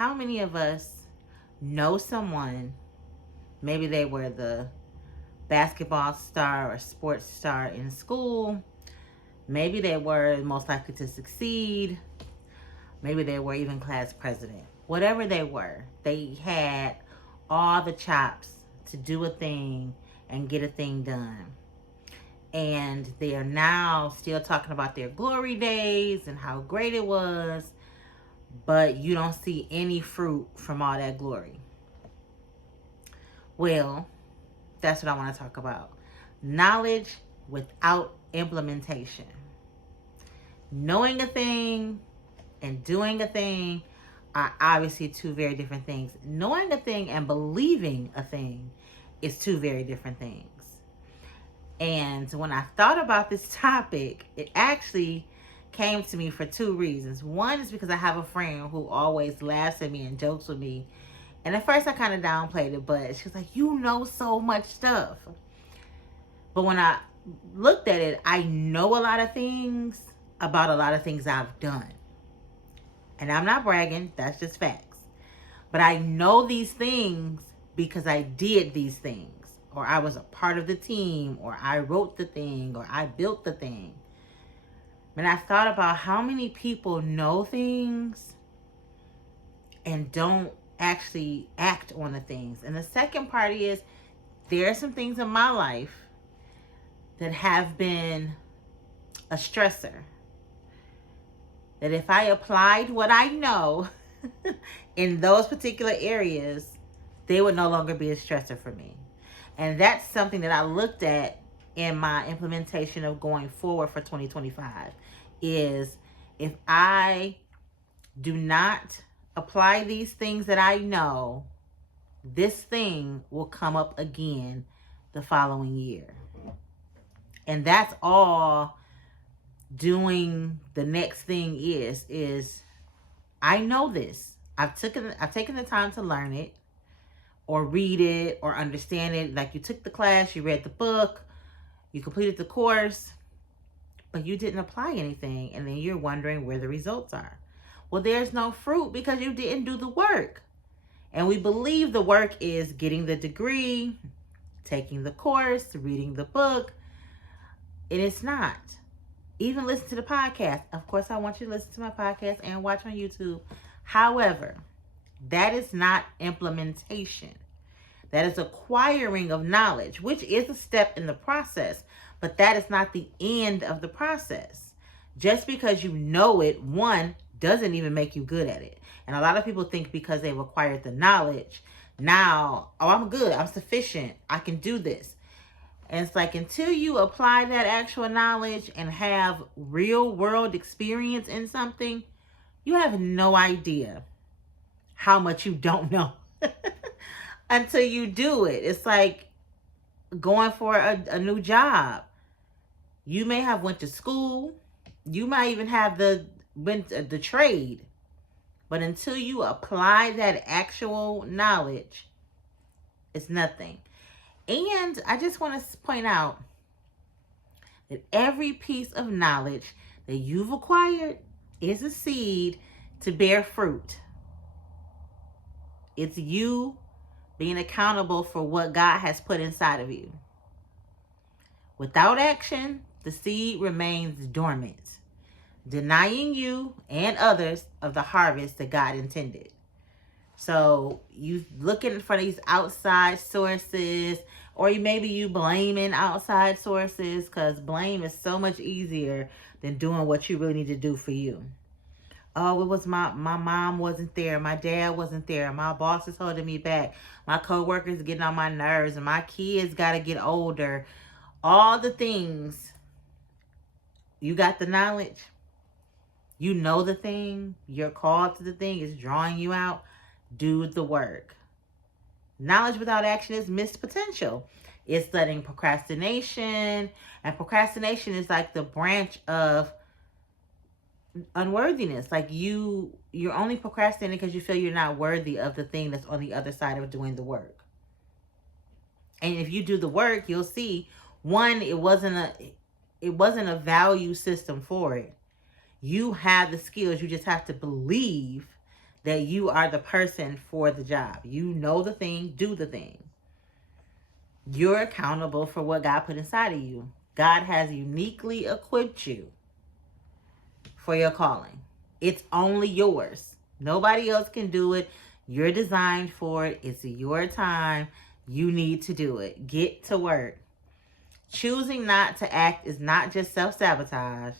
how many of us know someone, maybe they were the basketball star or sports star in school, maybe they were most likely to succeed, maybe they were even class president. Whatever they were, they had all the chops to do a thing and get a thing done. And they are now still talking about their glory days and how great it was, but you don't see any fruit from all that glory. Well, that's what I want to talk about. Knowledge without implementation. Knowing a thing and doing a thing are obviously two very different things. Knowing a thing and believing a thing is two very different things. And when I thought about this topic, it actually came to me for two reasons. One is because I have a friend who always laughs at me and jokes with me. And at first I kind of downplayed it, but she was like, you know so much stuff. But when I looked at it, I know a lot of things about a lot of things I've done. And I'm not bragging, that's just facts. But I know these things because I did these things, or I was a part of the team, or I wrote the thing, or I built the thing. And I thought about how many people know things and don't actually act on the things. And the second part is, there are some things in my life that have been a stressor. That if I applied what I know in those particular areas, they would no longer be a stressor for me. And that's something that I looked at in my implementation of going forward for 2025, is if I do not apply these things that I know, this thing will come up again the following year. And that's all doing the next thing is I know this. I've taken the time to learn it or read it or understand it. Like, you took the class, you read the book, you completed the course, but you didn't apply anything, and then you're wondering where the results are. Well, there's no fruit because you didn't do the work. And we believe the work is getting the degree, taking the course, reading the book, and it's not. Even listen to the podcast. Of course, I want you to listen to my podcast and watch on YouTube. However, that is not implementation. That is acquiring of knowledge, which is a step in the process, but that is not the end of the process. Just because you know it, one, doesn't even make you good at it. And a lot of people think because they've acquired the knowledge, now, oh, I'm good, I'm sufficient, I can do this. And it's like, until you apply that actual knowledge and have real world experience in something, you have no idea how much you don't know until you do it. It's like going for a new job. You may have went to school. You might even have the trade. But until you apply that actual knowledge, it's nothing. And I just want to point out that every piece of knowledge that you've acquired is a seed to bear fruit. It's you being accountable for what God has put inside of you. Without action, the seed remains dormant, denying you and others of the harvest that God intended. So you looking for these outside sources, or maybe you blaming outside sources, because blame is so much easier than doing what you really need to do for you. Oh, it was my mom wasn't there. My dad wasn't there. My boss is holding me back. My coworkers getting on my nerves. And my kids got to get older. All the things. You got the knowledge. You know the thing. You're called to the thing. It's drawing you out. Do the work. Knowledge without action is missed potential. It's letting procrastination. And procrastination is like the branch of unworthiness. Like you're only procrastinating because you feel you're not worthy of the thing that's on the other side of doing the work. And if you do the work, you'll see, one, it wasn't a value system for it. You have the skills. You just have to believe that you are the person for the job. You know the thing, do the thing. You're accountable for what God put inside of you. God has uniquely equipped you for your calling. It's only yours. Nobody else can do it. You're designed for it. It's your time. You need to do it. Get to work. Choosing not to act is not just self-sabotage.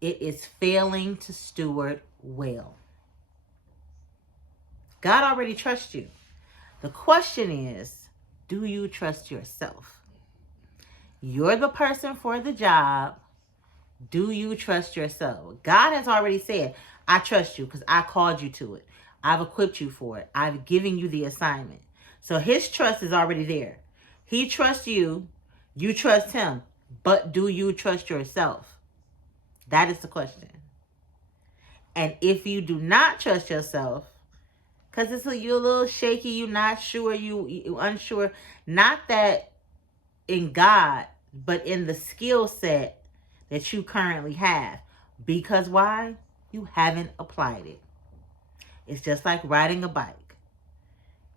It is failing to steward well. God already trusts you. The question is, do you trust yourself? You're the person for the job. Do you trust yourself? God has already said, I trust you because I called you to it. I've equipped you for it. I've given you the assignment. So his trust is already there. He trusts you. You trust him. But do you trust yourself? That is the question. And if you do not trust yourself, because you're a little shaky, you're not sure, you unsure, not that in God, but in the skill set that you currently have. Because why? You haven't applied it. It's just like riding a bike.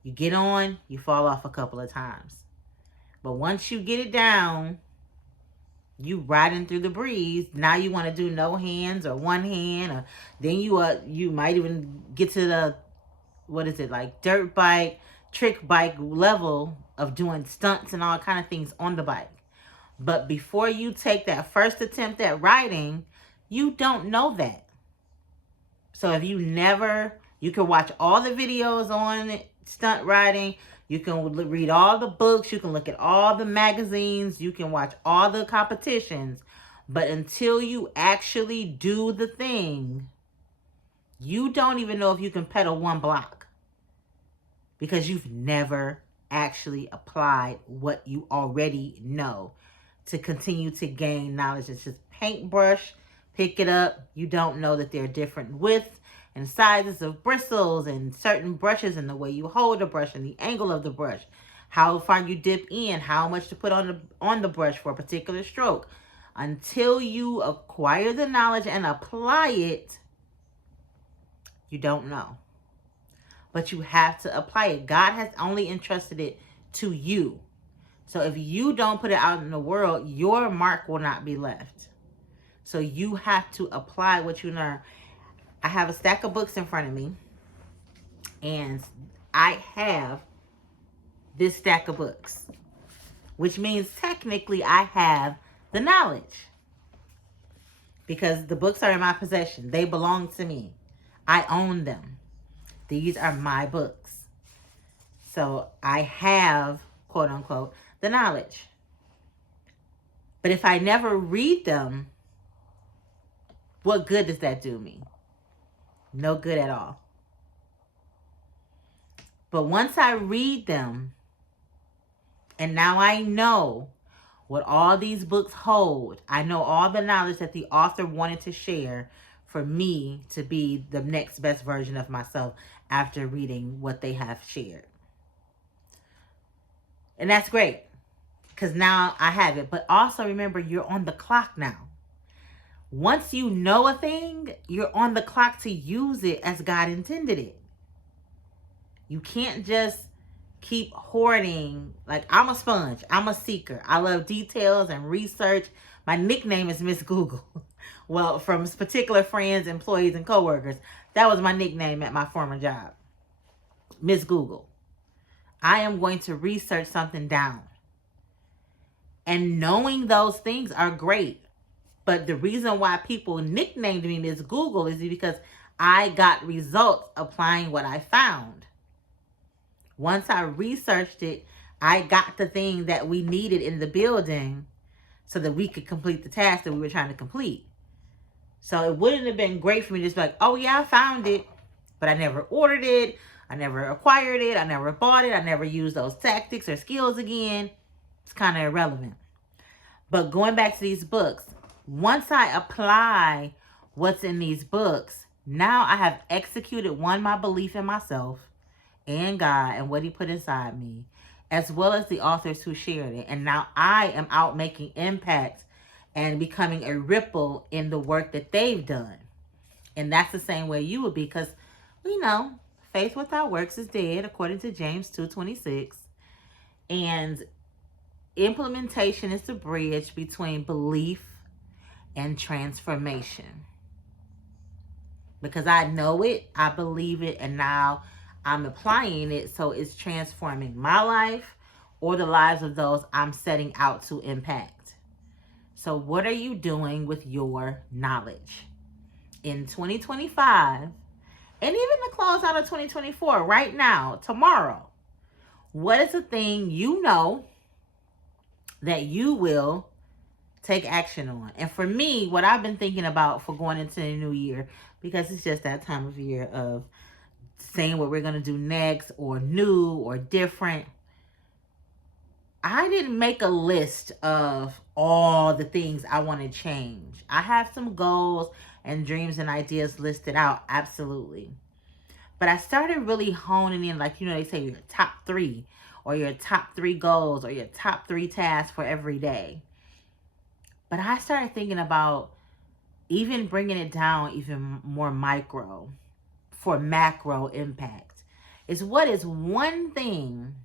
You get on, you fall off a couple of times. But once you get it down, you riding through the breeze. Now you want to do no hands or one hand, or then you might even get to the, what is it, like dirt bike, trick bike level of doing stunts and all kind of things on the bike. But before you take that first attempt at riding, you don't know that. So if you can watch all the videos on stunt riding. You can read all the books. You can look at all the magazines. You can watch all the competitions. But until you actually do the thing, you don't even know if you can pedal one block. Because you've never actually applied what you already know to continue to gain knowledge. It's just paintbrush, pick it up. You don't know that there are different widths and sizes of bristles and certain brushes and the way you hold the brush and the angle of the brush, how far you dip in, how much to put on the brush for a particular stroke. Until you acquire the knowledge and apply it, you don't know. But you have to apply it. God has only entrusted it to you. So if you don't put it out in the world, your mark will not be left. So you have to apply what you learn. I have a stack of books in front of me, and I have this stack of books, which means technically I have the knowledge because the books are in my possession. They belong to me. I own them. These are my books. So I have, quote unquote, the knowledge. But if I never read them, what good does that do me? No good at all. But once I read them, and now I know what all these books hold, I know all the knowledge that the author wanted to share for me to be the next best version of myself after reading what they have shared. And that's great, because now I have it. But also remember, you're on the clock now. Once you know a thing, you're on the clock to use it as God intended it. You can't just keep hoarding. Like, I'm a sponge. I'm a seeker. I love details and research. My nickname is Miss Google. Well, from particular friends, employees, and coworkers, that was my nickname at my former job. Miss Google. I am going to research something down. And knowing those things are great. But the reason why people nicknamed me Miss Google is because I got results applying what I found. Once I researched it, I got the thing that we needed in the building so that we could complete the task that we were trying to complete. So it wouldn't have been great for me to just be like, oh yeah, I found it, but I never ordered it. I never acquired it. I never bought it. I never used those tactics or skills again. It's kind of irrelevant. But going back to these books, once I apply what's in these books, now I have executed, one, my belief in myself and God and what he put inside me, as well as the authors who shared it. And now I am out making impact and becoming a ripple in the work that they've done. And that's the same way you would be, because you know, faith without works is dead, according to James 2:26. And implementation is the bridge between belief and transformation. Because I know it, I believe it, and now I'm applying it, so it's transforming my life or the lives of those I'm setting out to impact. So what are you doing with your knowledge? In 2025, and even to close out of 2024, right now, tomorrow, what is the thing you know that you will take action on? And for me, what I've been thinking about for going into the new year, because it's just that time of year of saying what we're going to do next or new or different. I didn't make a list of all the things I want to change. I have some goals and dreams and ideas listed out, absolutely. But I started really honing in, like, they say your top 3 or your top 3 goals or your top 3 tasks for every day. But I started thinking about even bringing it down even more micro for macro impact. What is one thing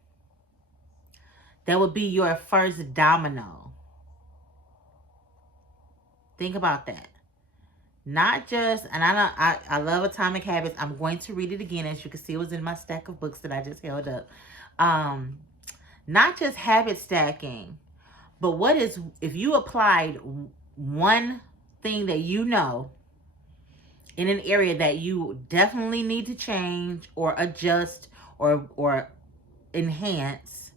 that would be your first domino? Think about that. Not just, and I love Atomic Habits. I'm going to read it again. As you can see, it was in my stack of books that I just held up. Not just habit stacking, but what is, if you applied one thing that you know in an area that you definitely need to change or adjust or enhance,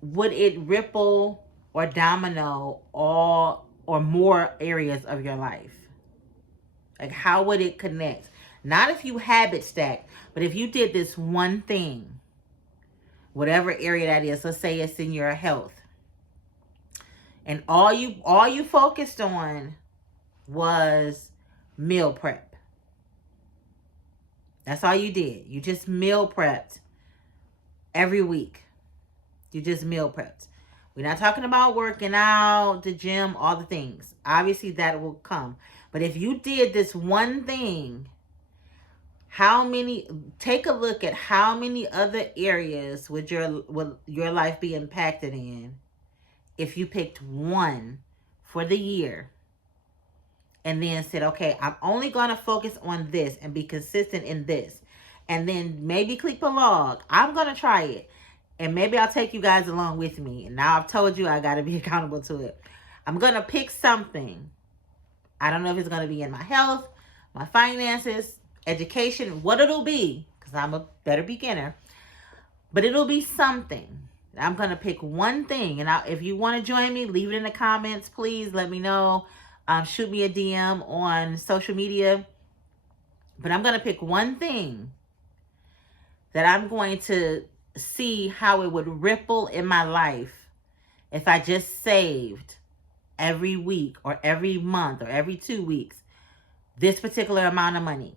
would it ripple or domino all or more areas of your life? Like, how would it connect? Not if you habit stack, but if you did this one thing, whatever area that is. Let's say it's in your health, and all you focused on was meal prep. That's all you did. You just meal prepped every week. You just meal prepped. We're not talking about working out, the gym, all the things. Obviously, that will come. But if you did this one thing, take a look at how many other areas would your life be impacted in if you picked one for the year and then said, okay, I'm only going to focus on this and be consistent in this. And then maybe click the log. I'm going to try it. And maybe I'll take you guys along with me. And now I've told you I got to be accountable to it. I'm going to pick something. I don't know if it's going to be in my health, my finances, education, what it'll be, because I'm a better beginner. But it'll be something. I'm going to pick one thing. And if you want to join me, leave it in the comments. Please let me know. Shoot me a DM on social media. But I'm going to pick one thing that I'm going to see how it would ripple in my life if I just saved every week or every month or every 2 weeks this particular amount of money.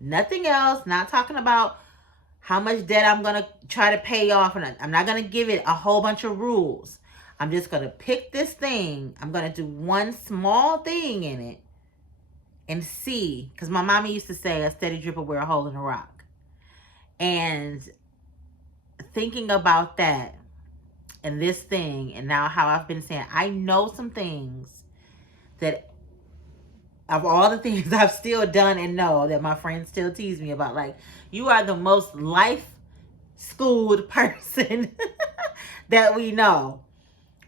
Nothing else. Not talking about how much debt I'm going to try to pay off. And I'm not going to give it a whole bunch of rules. I'm just going to pick this thing. I'm going to do one small thing in it and see. Because my mama used to say, a steady drip will wear a hole in a rock. And thinking about that and this thing, and now how I've been saying, I know some things that, of all the things I've still done and know, that my friends still tease me about. Like, you are the most life-schooled person that we know.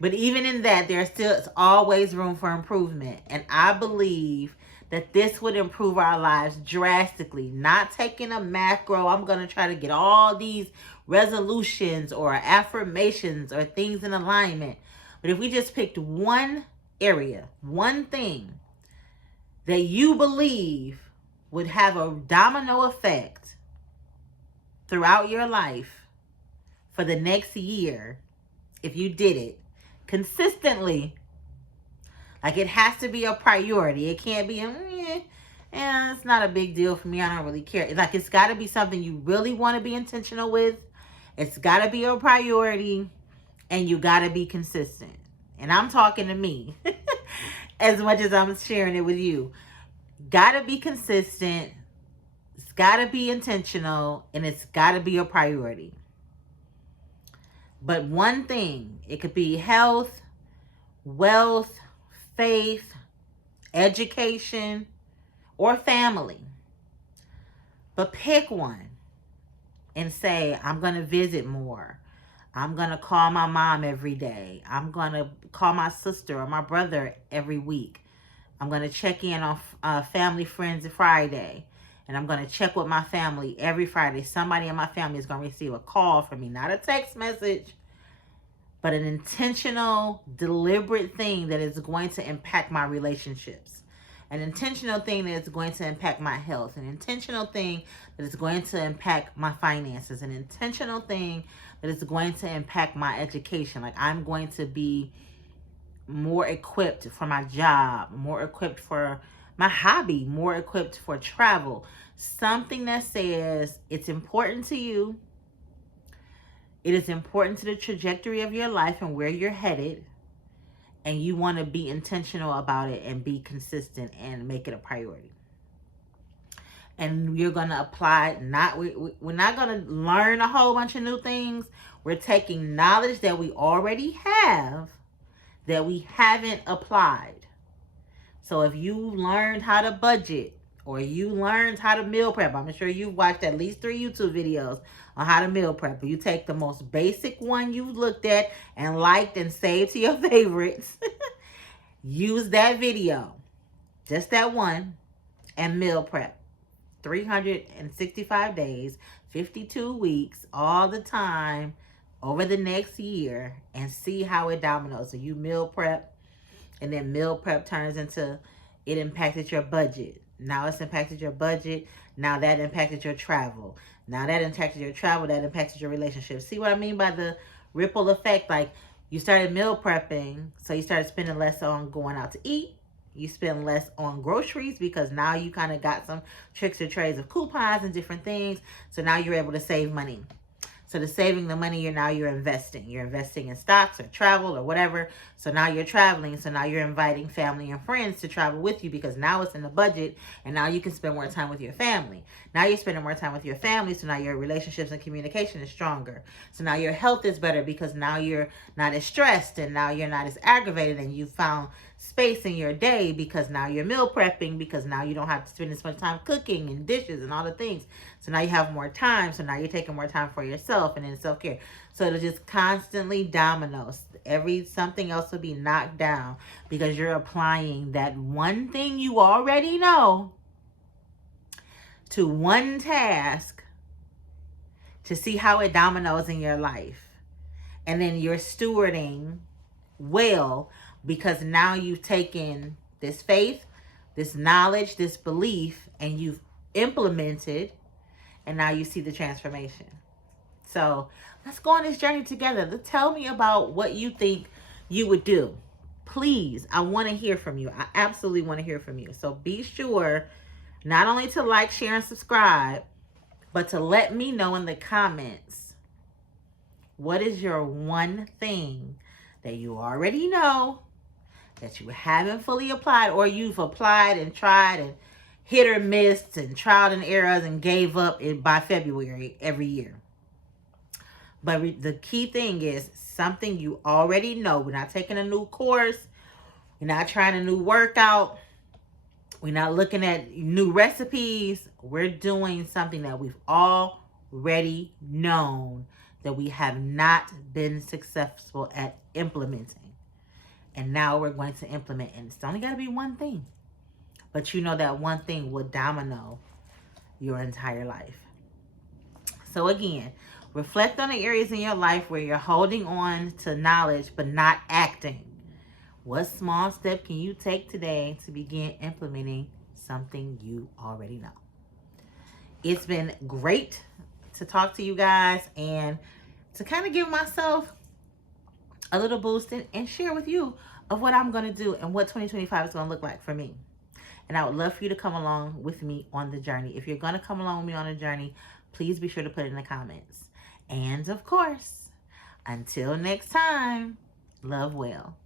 But even in that, there's always room for improvement. And I believe that this would improve our lives drastically. Not taking a macro, I'm going to try to get all these resolutions or affirmations or things in alignment. But if we just picked one area, one thing that you believe would have a domino effect throughout your life for the next year, if you did it consistently, like, it has to be a priority. It can't be, it's not a big deal for me. I don't really care. Like, it's got to be something you really want to be intentional with. It's got to be a priority, and you got to be consistent. And I'm talking to me as much as I'm sharing it with you. gotta be consistent, it's gotta be intentional, and it's gotta be a priority. But one thing, it could be health, wealth, faith, education, or family. But pick one and say, I'm going to visit more. I'm going to call my mom every day. I'm going to call my sister or my brother every week. I'm going to check in on family friends Friday. And I'm going to check with my family every Friday. Somebody in my family is going to receive a call from me, not a text message, but an intentional, deliberate thing that is going to impact my relationships. An intentional thing that is going to impact my health. An intentional thing that is going to impact my finances. An intentional thing that is going to impact my education. Like, I'm going to be more equipped for my job, more equipped for my hobby, more equipped for travel. Something that says it's important to you. It is important to the trajectory of your life and where you're headed. And you want to be intentional about it and be consistent and make it a priority. And you're going to apply, we're not going to learn a whole bunch of new things. We're taking knowledge that we already have that we haven't applied. So if you learned how to budget or you learned how to meal prep, I'm sure you've watched at least 3 YouTube videos on how to meal prep. You take the most basic one you looked at and liked and saved to your favorites. Use that video, just that one, and meal prep. 365 days, 52 weeks, all the time, over the next year, and see how it dominoes. So you meal prep, and then meal prep turns into, it impacted your budget. Now it's impacted your budget. Now that impacted your travel. Now that impacted your travel, that impacted your relationship. See what I mean by the ripple effect? Like, you started meal prepping, so you started spending less on going out to eat. You spend less on groceries because now you kind of got some tricks or trades of coupons and different things. So now you're able to save money. So the saving the money, you're investing. You're investing in stocks or travel or whatever. So now you're traveling. So now you're inviting family and friends to travel with you because now it's in the budget and now you can spend more time with your family. Now you're spending more time with your family. So now your relationships and communication is stronger. So now your health is better because now you're not as stressed and now you're not as aggravated and you found space in your day because now you're meal prepping, because now you don't have to spend as much time cooking and dishes and all the things. So now you have more time. So now you're taking more time for yourself and then self-care. So it'll just constantly dominoes. Something else will be knocked down because you're applying that one thing you already know to one task to see how it dominoes in your life. And then you're stewarding well because now you've taken this faith, this knowledge, this belief, and you've implemented, and now you see the transformation. So let's go on this journey together. Tell me about what you think you would do. Please, I want to hear from you. I absolutely want to hear from you. So be sure not only to like, share, and subscribe, but to let me know in the comments, what is your one thing that you already know that you haven't fully applied, or you've applied and tried and hit or missed and tried and errors and gave up by February every year. But the key thing is something you already know. We're not taking a new course. We're not trying a new workout. We're not looking at new recipes. We're doing something that we've already known that we have not been successful at implementing. And now we're going to implement. And it's only got to be one thing. But you know that one thing will domino your entire life. So again, reflect on the areas in your life where you're holding on to knowledge but not acting. What small step can you take today to begin implementing something you already know? It's been great to talk to you guys and to kind of give myself a little boost and share with you of what I'm going to do and what 2025 is going to look like for me. And I would love for you to come along with me on the journey. If you're going to come along with me on the journey, please be sure to put it in the comments. And of course, until next time, love well.